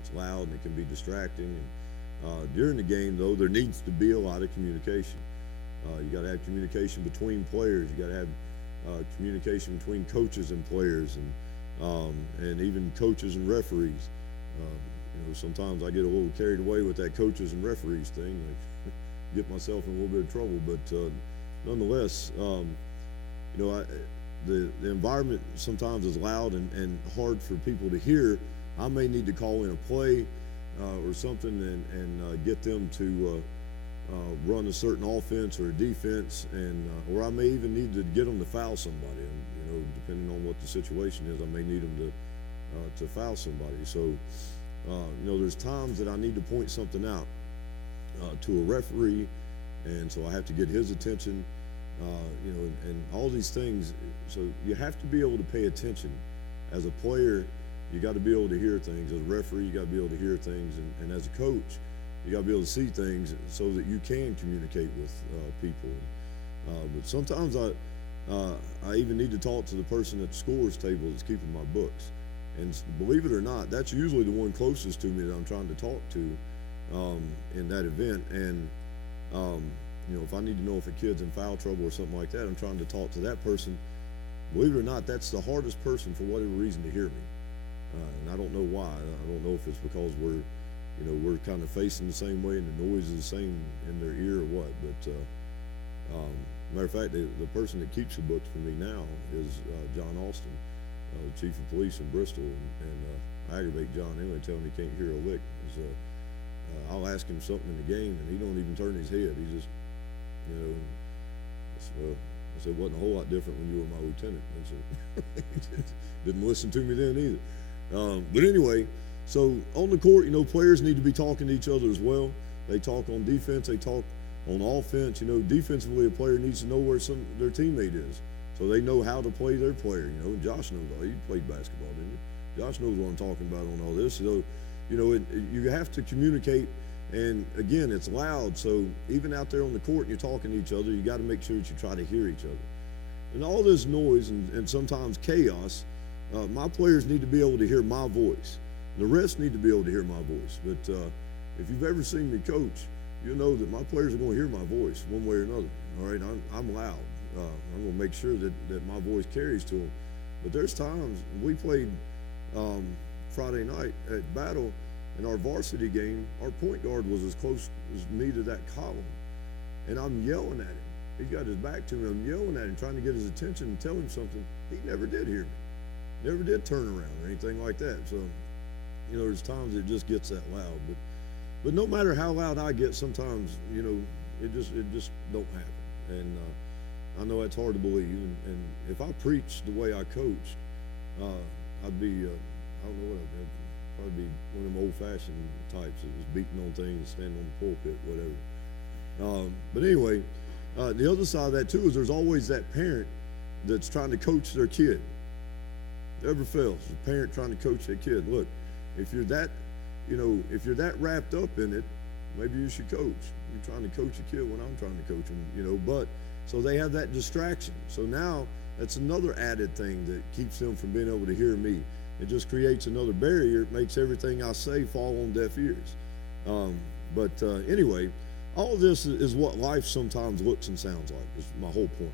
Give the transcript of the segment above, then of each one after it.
it's loud and it can be distracting. And during the game, though, there needs to be a lot of communication. You got to have communication between players. You got to have communication between coaches and players, and even coaches and referees. Sometimes I get a little carried away with that coaches and referees thing. I get myself in a little bit of trouble, but nonetheless, the environment sometimes is loud and hard for people to hear. I may need to call in a play or something and get them to run a certain offense or a defense, or I may even need to get them to foul somebody. And depending on what the situation is, I may need them to foul somebody. So, there's times that I need to point something out to a referee, and so I have to get his attention. And all these things. So you have to be able to pay attention. As a player, you got to be able to hear things. As a referee, you got to be able to hear things, and as a coach, you got to be able to see things so that you can communicate with people. But sometimes I even need to talk to the person at the scores table that's keeping my books. And believe it or not, that's usually the one closest to me that I'm trying to talk to in that event. And if I need to know if a kid's in foul trouble or something like that, I'm trying to talk to that person. Believe it or not, that's the hardest person for whatever reason to hear me. And I don't know why. I don't know if it's because we're kind of facing the same way and the noise is the same in their ear or what. But matter of fact, the person that keeps the books for me now is John Austin, the chief of police in Bristol. And I aggravate John anyway, tell him he can't hear a lick. I'll ask him something in the game, and he don't even turn his head. He just, I said, it wasn't a whole lot different when you were my lieutenant. And so didn't listen to me then either. But anyway, so on the court, players need to be talking to each other as well. They talk on defense. They talk on offense. Defensively, a player needs to know where their teammate is, so they know how to play their player. Josh knows all. You played basketball, didn't you? Josh knows what I'm talking about on all this. So, you have to communicate. And again, it's loud. So even out there on the court and you're talking to each other, you got to make sure that you try to hear each other. And all this noise and sometimes chaos, my players need to be able to hear my voice. The rest need to be able to hear my voice. But if you've ever seen me coach, you'll know that my players are going to hear my voice one way or another. All right, I'm loud. I'm going to make sure that my voice carries to them. But there's times we played Friday night at Battle. In our varsity game, our point guard was as close as me to that column. And I'm yelling at him. He's got his back to me. I'm yelling at him, trying to get his attention and tell him something. He never did hear me. Never did turn around or anything like that. So, there's times it just gets that loud. But no matter how loud I get, sometimes, it just don't happen. And I know that's hard to believe. And if I preached the way I coached, I'd be, I don't know what I'd be. Probably be one of them old-fashioned types that was beating on things, standing on the pulpit, whatever. But anyway, the other side of that too is there's always that parent that's trying to coach their kid. Never fails. The parent trying to coach their kid. Look, if you're that wrapped up in it, maybe you should coach. You're trying to coach a kid when I'm trying to coach him, but so they have that distraction. So now that's another added thing that keeps them from being able to hear me. It just creates another barrier. It makes everything I say fall on deaf ears. Anyway, all of this is what life sometimes looks and sounds like, is my whole point.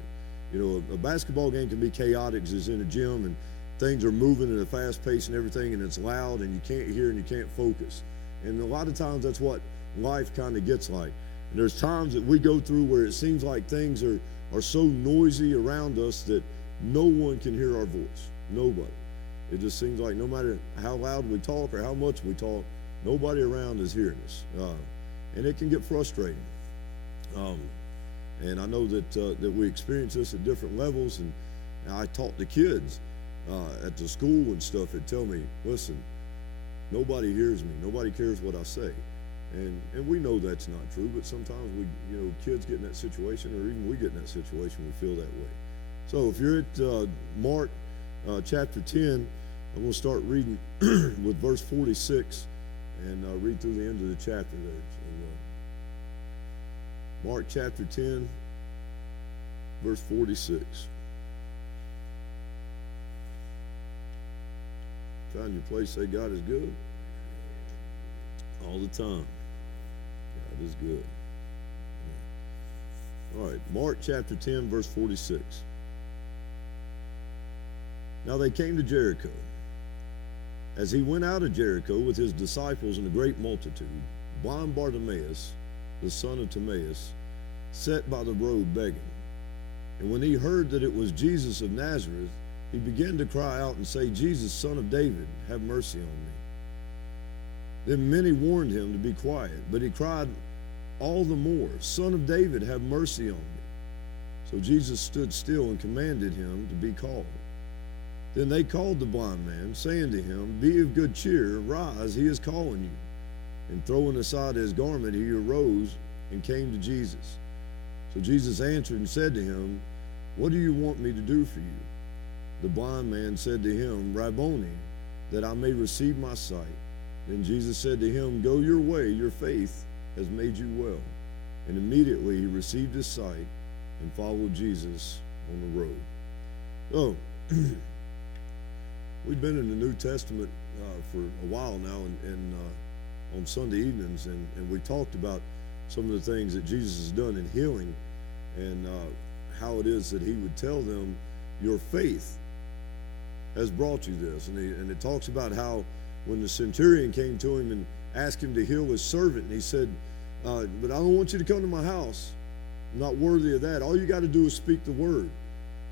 A basketball game can be chaotic, it's in a gym, and things are moving at a fast pace and everything, and it's loud, and you can't hear and you can't focus. And a lot of times that's what life kind of gets like. And there's times that we go through where it seems like things are so noisy around us that no one can hear our voice. Nobody. It just seems like no matter how loud we talk or how much we talk, nobody around is hearing us. And it can get frustrating. And I know that we experience this at different levels. And I taught the kids at the school and stuff that tell me, listen, nobody hears me. Nobody cares what I say. And we know that's not true, but sometimes kids get in that situation, or even we get in that situation, we feel that way. So if you're at Mark chapter 10, I'm going to start reading with verse 46 and read through the end of the chapter there. So, Mark chapter 10, verse 46. Find your place, say God is good. All the time. God is good. All right, Mark chapter 10, verse 46. Now they came to Jericho. As he went out of Jericho with his disciples and a great multitude, blind Bartimaeus, the son of Timaeus, sat by the road begging. And when he heard that it was Jesus of Nazareth, he began to cry out and say, Jesus, son of David, have mercy on me. Then many warned him to be quiet, but he cried all the more, Son of David, have mercy on me. So Jesus stood still and commanded him to be called. Then they called the blind man, saying to him, Be of good cheer, rise, he is calling you. And throwing aside his garment, he arose and came to Jesus. So Jesus answered and said to him, What do you want me to do for you? The blind man said to him, Rabboni, that I may receive my sight. Then Jesus said to him, Go your way, your faith has made you well. And immediately he received his sight and followed Jesus on the road. So, we've been in the New Testament for a while now, and on Sunday evenings, and we talked about some of the things that Jesus has done in healing, and how it is that he would tell them, your faith has brought you this. And it talks about how when the centurion came to him and asked him to heal his servant, and he said, but I don't want you to come to my house. I'm not worthy of that. All you got to do is speak the word.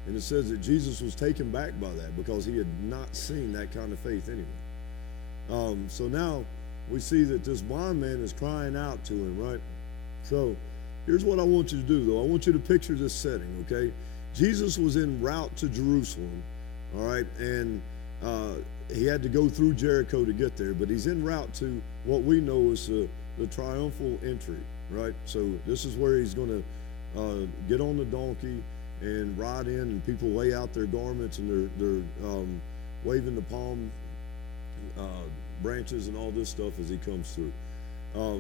And it says that Jesus was taken back by that because he had not seen that kind of faith anyway. So now we see that this blind man is crying out to him, right? So here's what I want you to do, though. I want you to picture this setting, okay? Jesus was en route to Jerusalem, all right? And he had to go through Jericho to get there, but he's en route to what we know as the triumphal entry, right? So this is where he's going to get on the donkey and ride in, and people lay out their garments, and they're waving the palm branches and all this stuff as he comes through.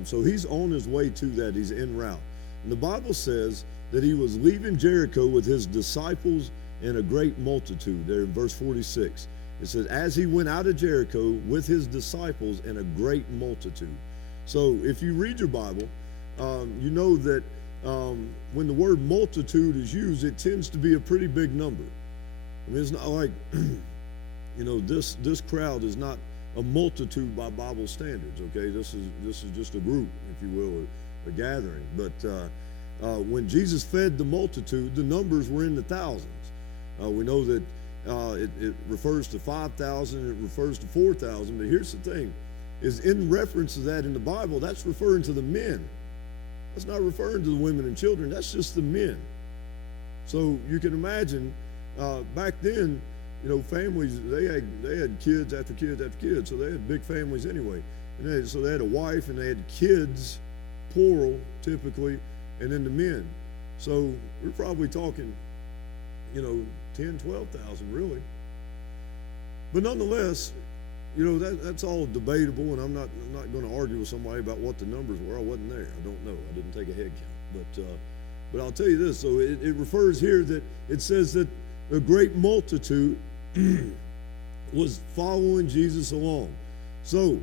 So he's on his way to that. He's en route. And the Bible says that he was leaving Jericho with his disciples and a great multitude. There in verse 46. It says, as he went out of Jericho with his disciples and a great multitude. So if you read your Bible, you know that when the word multitude is used, it tends to be a pretty big number. I mean, it's not like, this crowd is not a multitude by Bible standards, okay? This is just a group, if you will, a gathering. But when Jesus fed the multitude, the numbers were in the thousands. We know that it refers to 5,000, it refers to 4,000, but here's the thing, is in reference to that in the Bible, that's referring to the men. That's not referring to the women and children, that's just the men. So you can imagine, back then, families, they had kids after kids after kids, so they had big families anyway. And so they had a wife and they had kids, plural, typically, and then the men. So we're probably talking, 10, 12,000 really. But nonetheless, that's all debatable, and I'm not going to argue with somebody about what the numbers were. I wasn't there. I don't know. I didn't take a head count. But I'll tell you this. So it refers here that it says that a great multitude was following Jesus along. So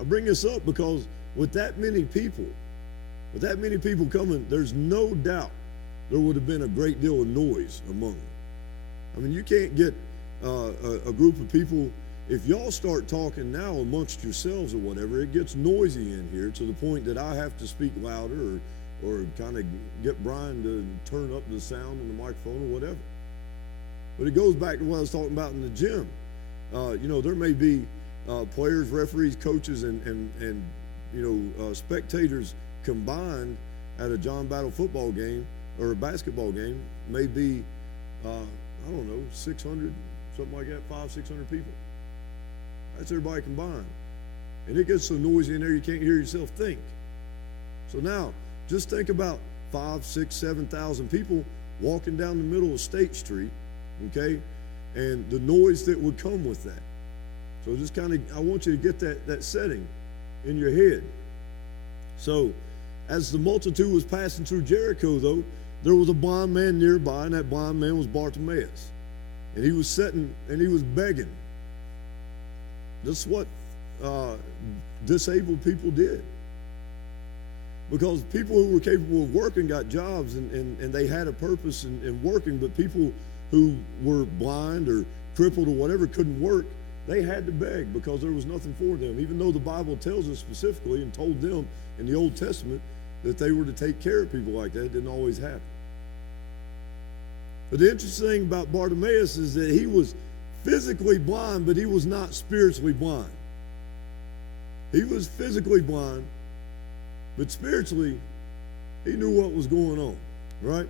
I bring this up because with that many people coming, there's no doubt there would have been a great deal of noise among them. I mean, you can't get a group of people, if y'all start talking now amongst yourselves or whatever, it gets noisy in here to the point that I have to speak louder or kind of get Brian to turn up the sound on the microphone or whatever. But it goes back to what I was talking about in the gym. There may be players, referees, coaches, and spectators combined at a John Battle football game or a basketball game, may be, 600, something like that, 500-600 people. That's everybody combined. And it gets so noisy in there you can't hear yourself think. So now, just think about 5, 6, 7,000 people walking down the middle of State Street, okay, and the noise that would come with that. So just I want you to get that setting in your head. So as the multitude was passing through Jericho, though, there was a blind man nearby, and that blind man was Bartimaeus. And he was sitting and he was begging. That's what disabled people did. Because people who were capable of working got jobs and they had a purpose in working, but people who were blind or crippled or whatever couldn't work, they had to beg because there was nothing for them, even though the Bible tells us specifically and told them in the Old Testament that they were to take care of people like that. It didn't always happen. But the interesting thing about Bartimaeus is that he was physically blind, but he was not spiritually blind. He was physically blind, but spiritually, he knew what was going on, right?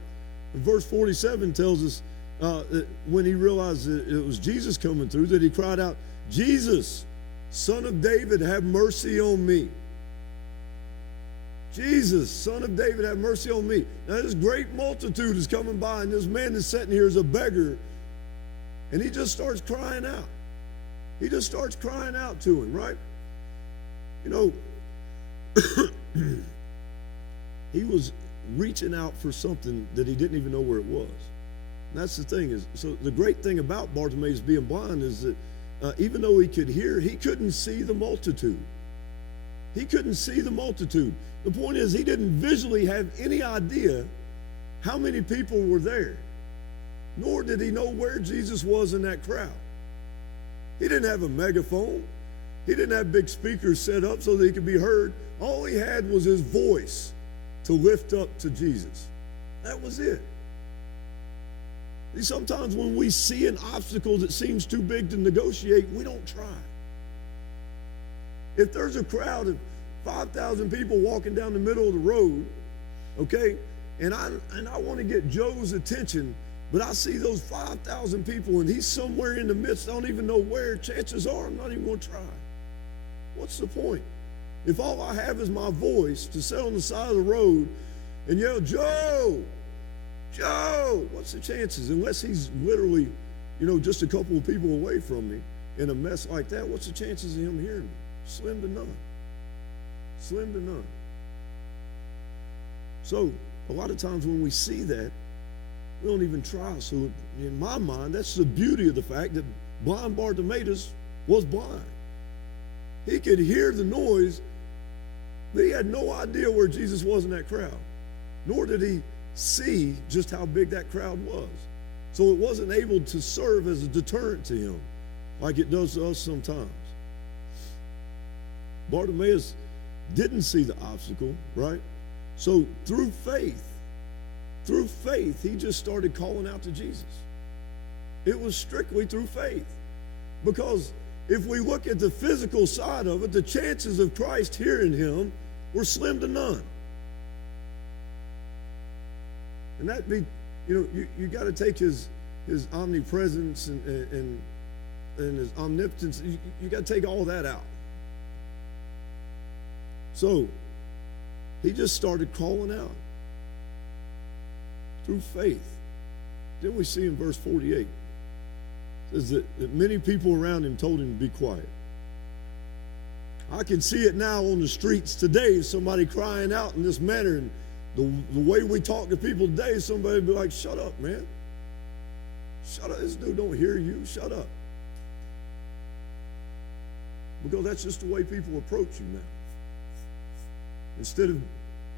And verse 47 tells us that when he realized that it was Jesus coming through, that he cried out, "Jesus, Son of David, have mercy on me." Jesus, Son of David, have mercy on me. Now this great multitude is coming by, and this man is sitting here as a beggar, and he just starts crying out. He just starts crying out to him, right? You know, he was reaching out for something that he didn't even know where it was. And that's the thing is, so the great thing about Bartimaeus being blind is that even though he could hear, he couldn't see the multitude. He couldn't see the multitude. The point is, he didn't visually have any idea how many people were there, nor did he know where Jesus was in that crowd. He didn't have a megaphone. He didn't have big speakers set up so that he could be heard. All he had was his voice to lift up to Jesus. That was it. See, sometimes when we see an obstacle that seems too big to negotiate, we don't try. If there's a crowd of 5,000 people walking down the middle of the road, okay, and I want to get Joe's attention, but I see those 5,000 people and he's somewhere in the midst, I don't even know where, chances are I'm not even going to try. What's the point? If all I have is my voice to sit on the side of the road and yell, "Joe, Joe," what's the chances? Unless he's literally, just a couple of people away from me in a mess like that, what's the chances of him hearing me? Slim to none. Slim to none. So a lot of times when we see that, we don't even try. So in my mind, that's the beauty of the fact that blind Bartimaeus was blind. He could hear the noise, but he had no idea where Jesus was in that crowd, nor did he see just how big that crowd was. So it wasn't able to serve as a deterrent to him like it does to us sometimes. Bartimaeus didn't see the obstacle, right? So through faith, he just started calling out to Jesus. It was strictly through faith. Because if we look at the physical side of it, the chances of Christ hearing him were slim to none. And that be, you got to take his omnipresence and his omnipotence, you got to take all that out. So he just started calling out through faith. Then we see in verse 48, it says that many people around him told him to be quiet. I can see it now on the streets today, somebody crying out in this manner, and the way we talk to people today, somebody would be like, "Shut up, man. Shut up. This dude don't hear you. Shut up." Because that's just the way people approach you now. Instead of,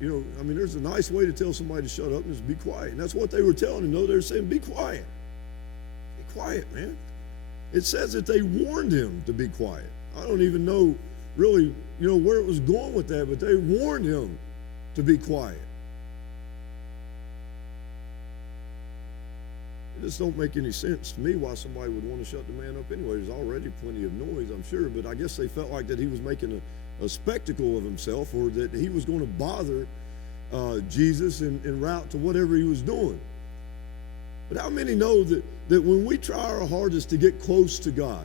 there's a nice way to tell somebody to shut up and just be quiet. And that's what they were telling him, though. They were saying, "Be quiet. Be quiet, man." It says that they warned him to be quiet. I don't even know really, where it was going with that, but they warned him to be quiet. It just don't make any sense to me why somebody would want to shut the man up anyway. There's already plenty of noise, I'm sure, but I guess they felt like that he was making a spectacle of himself, or that he was going to bother Jesus en route to whatever he was doing. But how many know that when we try our hardest to get close to God,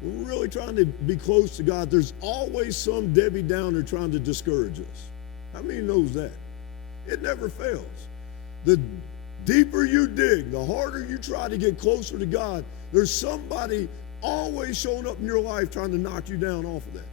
when we're really trying to be close to God, there's always some Debbie Downer trying to discourage us? How many knows that? It never fails. The deeper you dig, the harder you try to get closer to God, there's somebody always showing up in your life trying to knock you down off of that,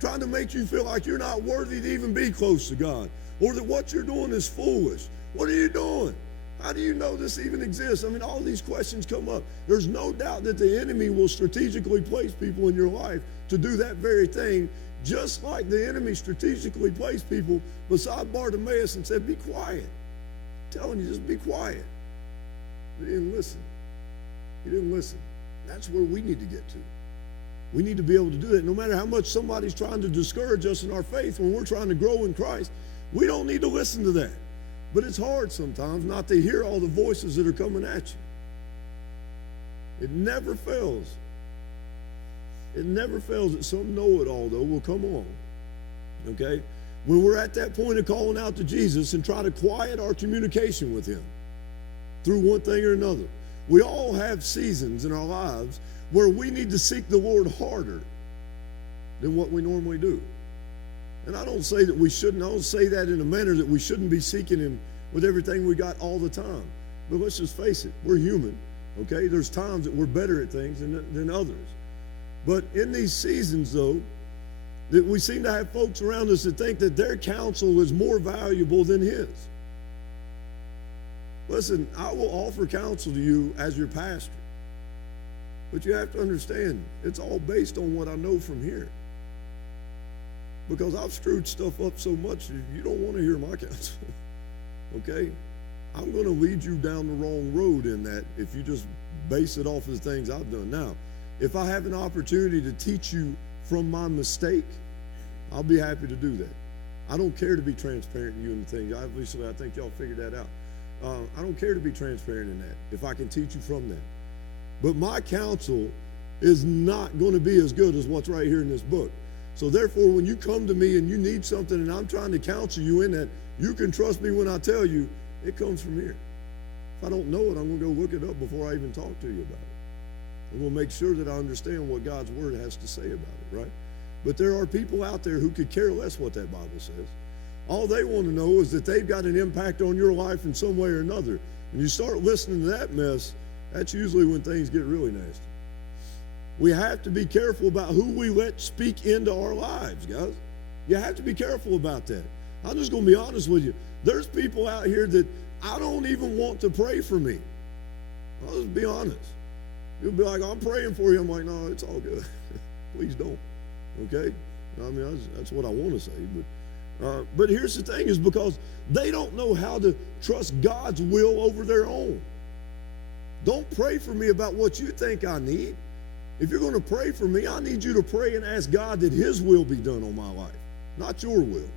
trying to make you feel like you're not worthy to even be close to God, or that what you're doing is foolish. What are you doing? How do you know this even exists? All these questions come up. There's no doubt that the enemy will strategically place people in your life to do that very thing, Just like the enemy strategically placed people beside Bartimaeus and said, be quiet. I'm telling you, just be quiet. He didn't listen. He didn't listen. That's where we need to get to. We need to be able to do that. No matter how much somebody's trying to discourage us in our faith when we're trying to grow in Christ, we don't need to listen to that. But it's hard sometimes not to hear all the voices that are coming at you. It never fails. It never fails that some know-it-all, though, will come on. Okay? When we're at that point of calling out to Jesus and try to quiet our communication with him through one thing or another. We all have seasons in our lives where we need to seek the Lord harder than what we normally do. And I don't say that we shouldn't. I don't say that in a manner that we shouldn't be seeking him with everything we got all the time. But let's just face it. We're human, okay? There's times that we're better at things than others. But in these seasons, though, that we seem to have folks around us that think that their counsel is more valuable than his. Listen, I will offer counsel to you as your pastor. But you have to understand, it's all based on what I know from here. Because I've screwed stuff up so much, you don't want to hear my counsel. Okay? I'm going to lead you down the wrong road in that if you just base it off of the things I've done. Now, if I have an opportunity to teach you from my mistake, I'll be happy to do that. I don't care to be transparent in you and things. Obviously, I think y'all figured that out. I don't care to be transparent in that if I can teach you from that. But my counsel is not going to be as good as what's right here in this book. So therefore, when you come to me and you need something and I'm trying to counsel you in that, you can trust me when I tell you, it comes from here. If I don't know it, I'm going to go look it up before I even talk to you about it. I'm going to make sure that I understand what God's word has to say about it, right? But there are people out there who could care less what that Bible says. All they want to know is that they've got an impact on your life in some way or another. When you start listening to that mess, that's usually when things get really nasty. We have to be careful about who we let speak into our lives, guys. You have to be careful about that. I'm just going to be honest with you. There's people out here that I don't even want to pray for me. I'll just be honest. You'll be like, I'm praying for you. I'm like, no, it's all good. Please don't. Okay? I mean, that's what I want to say. But here's the thing, is because they don't know how to trust God's will over their own. Don't pray for me about what you think I need. If you're going to pray for me, I need you to pray and ask God that his will be done on my life, not your will.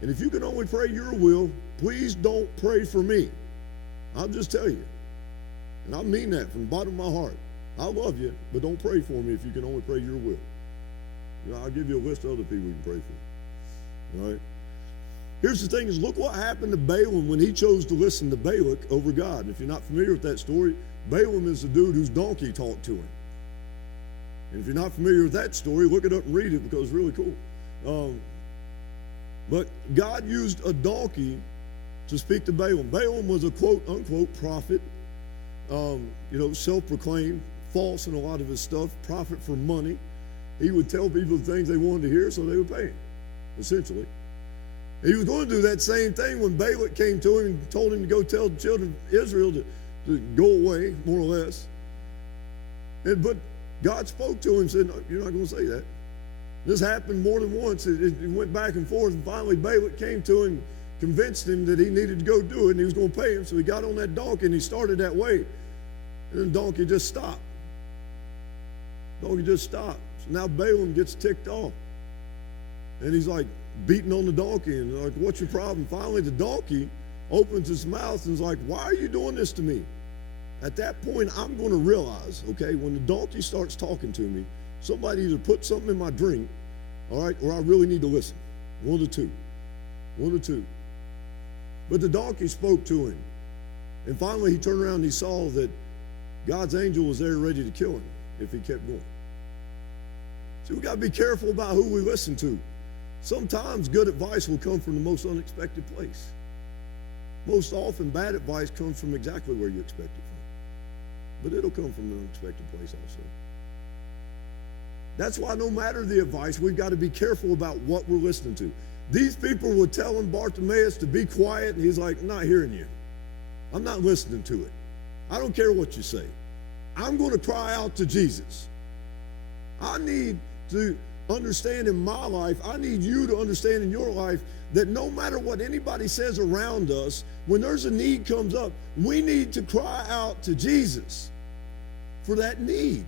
And if you can only pray your will, please don't pray for me. I'll just tell you. And I mean that from the bottom of my heart. I love you, but don't pray for me if you can only pray your will. You know, I'll give you a list of other people you can pray for. All right? Here's the thing, is look what happened to Balaam when he chose to listen to Balak over God. And if you're not familiar with that story, Balaam is the dude whose donkey talked to him. And if you're not familiar with that story, look it up and read it because it's really cool. But God used a donkey to speak to Balaam. Balaam was a quote-unquote prophet, self-proclaimed, false in a lot of his stuff, prophet for money. He would tell people the things they wanted to hear, so they would pay him, essentially. He was going to do that same thing when Balak came to him and told him to go tell the children of Israel to go away, more or less. But God spoke to him and said, no, you're not going to say that. This happened more than once. It went back and forth, and finally Balak came to him, convinced him that he needed to go do it, and he was going to pay him. So he got on that donkey, and he started that way. And the donkey just stopped. Donkey just stopped. So now Balaam gets ticked off. And he's like beating on the donkey, and like, what's your problem? Finally, the donkey opens his mouth and is like, why are you doing this to me? At that point, I'm going to realize, okay, when the donkey starts talking to me, somebody either put something in my drink, all right, or I really need to listen. One of the two. One of the two. But the donkey spoke to him. And finally, he turned around and he saw that God's angel was there ready to kill him if he kept going. So we got to be careful about who we listen to. Sometimes good advice will come from the most unexpected place. Most often, bad advice comes from exactly where you expect it from. But it'll come from an unexpected place also. That's why no matter the advice, we've got to be careful about what we're listening to. These people were telling Bartimaeus to be quiet, and he's like, I'm not hearing you. I'm not listening to it. I don't care what you say. I'm going to cry out to Jesus. I need to understand in my life, I need you to understand in your life that no matter what anybody says around us, when there's a need comes up, we need to cry out to Jesus for that need.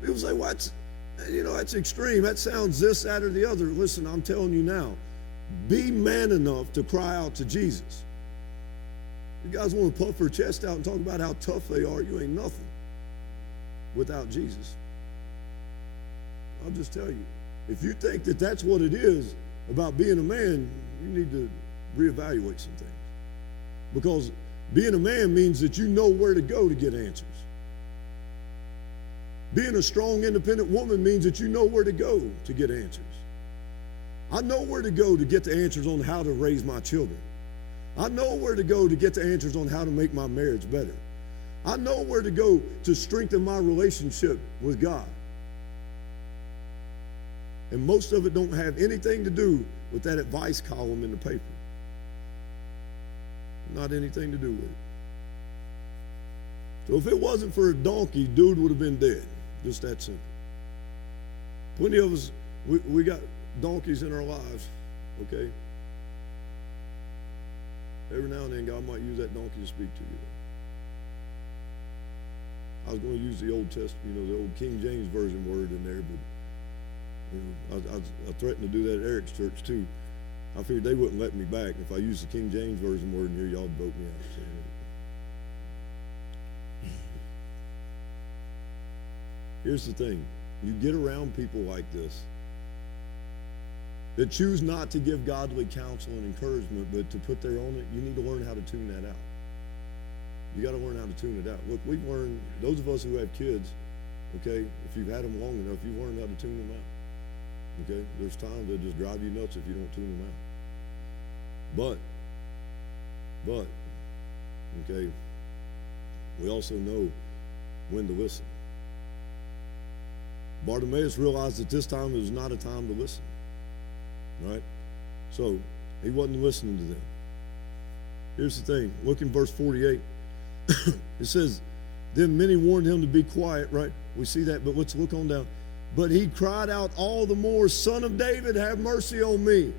People say, well, that's extreme. That sounds this, that, or the other. Listen, I'm telling you now, be man enough to cry out to Jesus. You guys want to puff their chest out and talk about how tough they are, you ain't nothing without Jesus. I'll just tell you, if you think that that's what it is about being a man, you need to reevaluate some things. Because being a man means that you know where to go to get answers. Being a strong, independent woman means that you know where to go to get answers. I know where to go to get the answers on how to raise my children. I know where to go to get the answers on how to make my marriage better. I know where to go to strengthen my relationship with God. And most of it don't have anything to do with that advice column in the paper. Not anything to do with it. So if it wasn't for a donkey, dude would have been dead. Just that simple. Plenty of us, we got donkeys in our lives, okay? Every now and then, God might use that donkey to speak to you. I was going to use the Old Testament, the old King James Version word in there, but I threatened to do that at Eric's church too. I figured they wouldn't let me back. If I used the King James Version word in here, y'all would vote me out. So, here's the thing. You get around people like this that choose not to give godly counsel and encouragement, but to put their own, you need to learn how to tune that out. You got to learn how to tune it out. Look, we've learned, those of us who have kids, okay, if you've had them long enough, you've learned how to tune them out. Okay, there's times that just drive you nuts if you don't tune them out. But, okay, we also know when to listen. Bartimaeus realized that this time it was not a time to listen, right? So he wasn't listening to them. Here's the thing. Look in verse 48. It says, then many warned him to be quiet, right? We see that, but let's look on down. But he cried out all the more, Son of David, have mercy on me.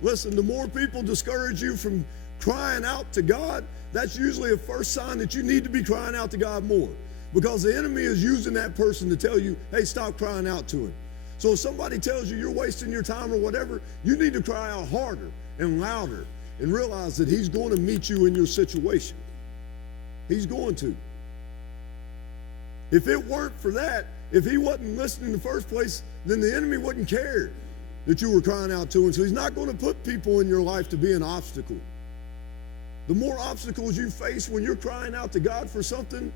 Listen, the more people discourage you from crying out to God, that's usually a first sign that you need to be crying out to God more. Because the enemy is using that person to tell you, hey, stop crying out to him. So if somebody tells you you're wasting your time or whatever, you need to cry out harder and louder and realize that he's going to meet you in your situation. He's going to. If it weren't for that, if he wasn't listening in the first place, then the enemy wouldn't care that you were crying out to him. So he's not going to put people in your life to be an obstacle. The more obstacles you face when you're crying out to God for something,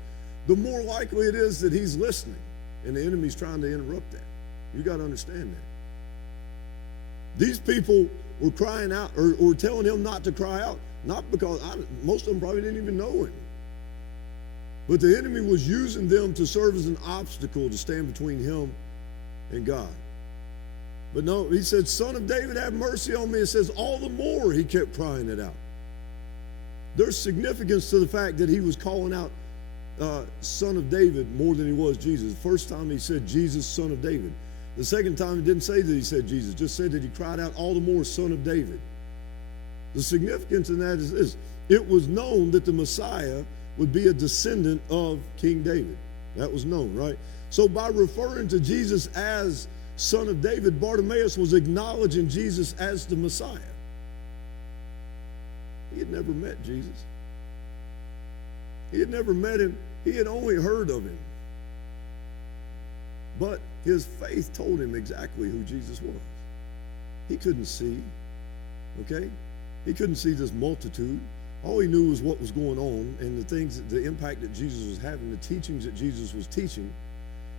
the more likely it is that he's listening and the enemy's trying to interrupt that. You got to understand that. These people were crying out or telling him not to cry out, not because most of them probably didn't even know him. But the enemy was using them to serve as an obstacle to stand between him and God. But no, he said, Son of David, have mercy on me. It says all the more he kept crying it out. There's significance to the fact that he was calling out Son of David more than he was Jesus. The first time he said Jesus, Son of David. The second time he didn't say that he said Jesus, just said that he cried out all the more Son of David. The significance in that is this. It was known that the Messiah would be a descendant of King David. That was known, right? So by referring to Jesus as Son of David, Bartimaeus was acknowledging Jesus as the Messiah. He had never met Jesus. He had never met him. He had only heard of him. But his faith told him exactly who Jesus was. He couldn't see, okay? He couldn't see this multitude. All he knew was what was going on and the impact that Jesus was having, the teachings that Jesus was teaching.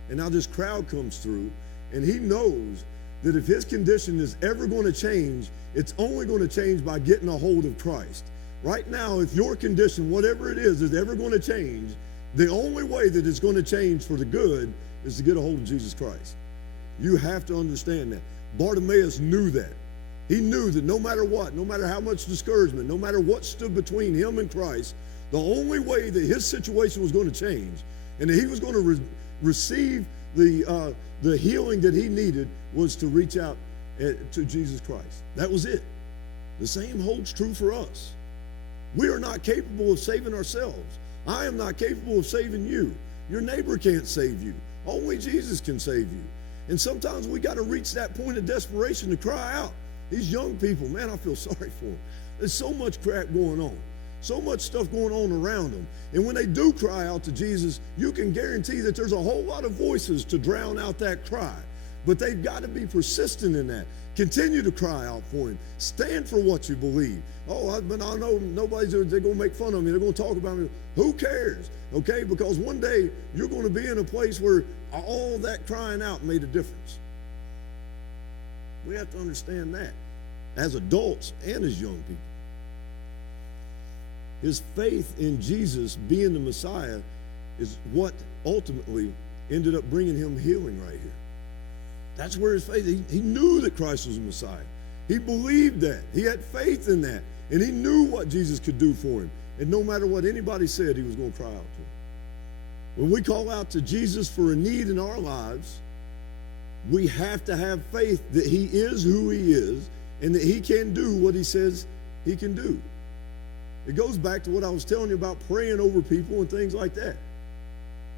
And now this crowd comes through, and he knows that if his condition is ever going to change, it's only going to change by getting a hold of Christ. Right now, if your condition, whatever it is ever going to change, the only way that it's going to change for the good is to get a hold of Jesus Christ. You have to understand that. Bartimaeus knew that. He knew that no matter what, no matter how much discouragement, no matter what stood between him and Christ, the only way that his situation was going to change and that he was going to receive the healing that he needed was to reach out to Jesus Christ. That was it. The same holds true for us. We are not capable of saving ourselves. I am not capable of saving you. Your neighbor can't save you. Only Jesus can save you. And sometimes we got to reach that point of desperation to cry out. These young people, man, I feel sorry for them. There's so much crap going on. So much stuff going on around them. And when they do cry out to Jesus, you can guarantee that there's a whole lot of voices to drown out that cry. But they've got to be persistent in that. Continue to cry out for him. Stand for what you believe. But I know they're going to make fun of me. They're going to talk about me. Who cares? Okay? Because one day you're going to be in a place where all that crying out made a difference. We have to understand that as adults and as young people. His faith in Jesus being the Messiah is what ultimately ended up bringing him healing right here. That's where his faith, he knew that Christ was the Messiah. He believed that. He had faith in that. And he knew what Jesus could do for him. And no matter what anybody said, he was going to cry out to him. When we call out to Jesus for a need in our lives, we have to have faith that he is who he is and that he can do what he says he can do. It goes back to what I was telling you about praying over people and things like that.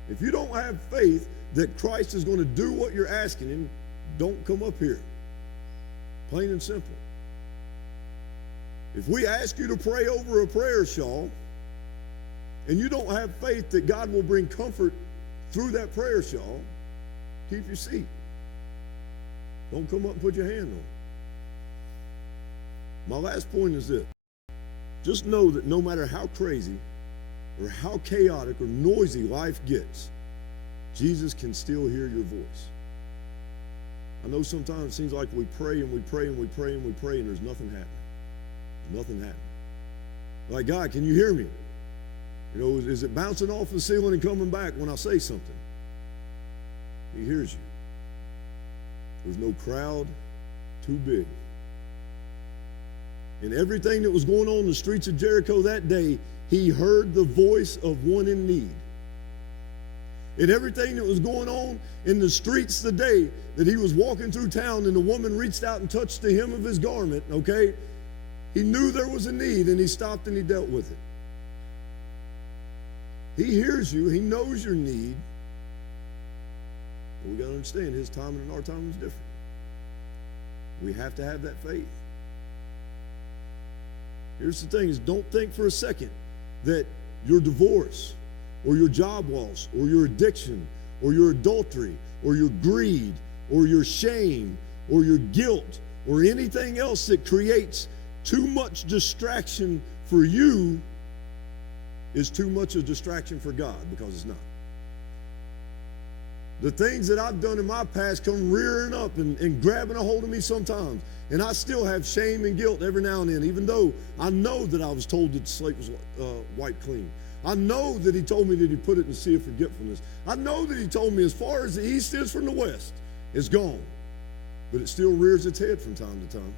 If you don't have faith that Christ is going to do what you're asking him, don't come up here. Plain and simple. If we ask you to pray over a prayer shawl and you don't have faith that God will bring comfort through that prayer shawl, keep your seat. Don't come up and put your hand on it. My last point is this. Just know that no matter how crazy or how chaotic or noisy life gets, Jesus can still hear your voice. I know sometimes it seems like we pray and we pray and we pray and we pray and there's nothing happening. There's nothing happening. Like, God, can you hear me? You know, is it bouncing off the ceiling and coming back when I say something? He hears you. There's no crowd too big. And everything that was going on in the streets of Jericho that day, he heard the voice of one in need. And everything that was going on in the streets the day that he was walking through town and the woman reached out and touched the hem of his garment, okay? He knew there was a need and he stopped and he dealt with it. He hears you. He knows your need. But we got to understand his timing and our timing is different. We have to have that faith. Here's the thing is, don't think for a second that your divorce or your job loss or your addiction or your adultery or your greed or your shame or your guilt or anything else that creates too much distraction for you is too much of a distraction for God, because it's not. The things that I've done in my past come rearing up and grabbing a hold of me sometimes. And I still have shame and guilt every now and then, even though I know that I was told that the slate was wiped clean. I know that he told me that he put it in the sea of forgetfulness. I know that he told me as far as the east is from the west, it's gone. But it still rears its head from time to time.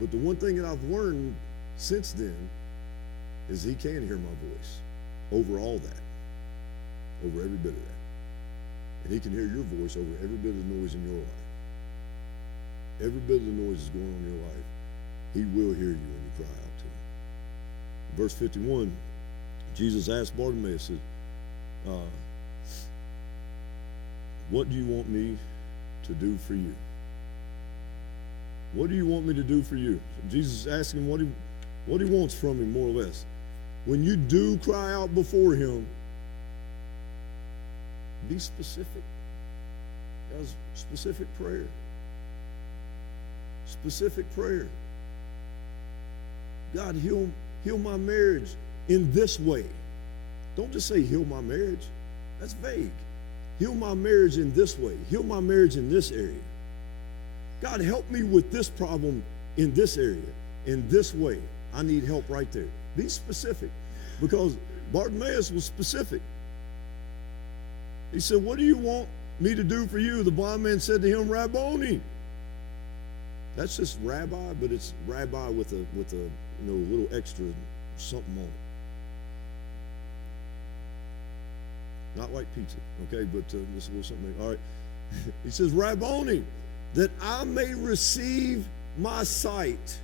But the one thing that I've learned since then is he can hear my voice over all that. Over every bit of that. And he can hear your voice over every bit of the noise in your life. Every bit of the noise is going on in your life. He will hear you when you cry out to him. Verse 51, Jesus asked Bartimaeus, what do you want me to do for you? What do you want me to do for you? So Jesus is asking what he wants from him, more or less. When you do cry out before him, be specific. Guys, specific prayer. Specific prayer. God, heal my marriage in this way. Don't just say heal my marriage. That's vague. Heal my marriage in this way. Heal my marriage in this area. God, help me with this problem in this area, in this way. I need help right there. Be specific, because Bartimaeus was specific. He said, what do you want me to do for you? The blind man said to him, Rabboni. That's just rabbi, but it's rabbi with a little extra something on Not like pizza, okay? But this was something. All right. He says, Rabboni, that I may receive my sight.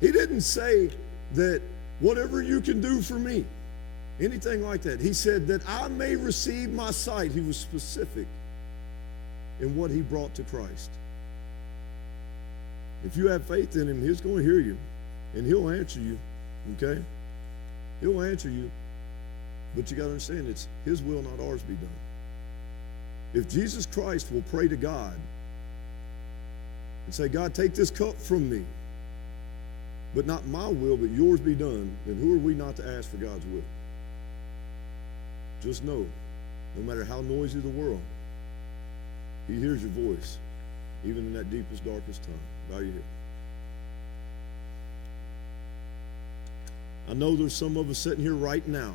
He didn't say that whatever you can do for me, anything like that. He said that I may receive my sight. He was specific in what he brought to Christ. If you have faith in him, he's going to hear you, and he'll answer you, okay? He'll answer you, but you got to understand it's his will, not ours, be done. If Jesus Christ will pray to God and say, God, take this cup from me, but not my will, but yours be done, then who are we not to ask for God's will? Just know, no matter how noisy the world, he hears your voice, even in that deepest, darkest time. Bow your head. I know there's some of us sitting here right now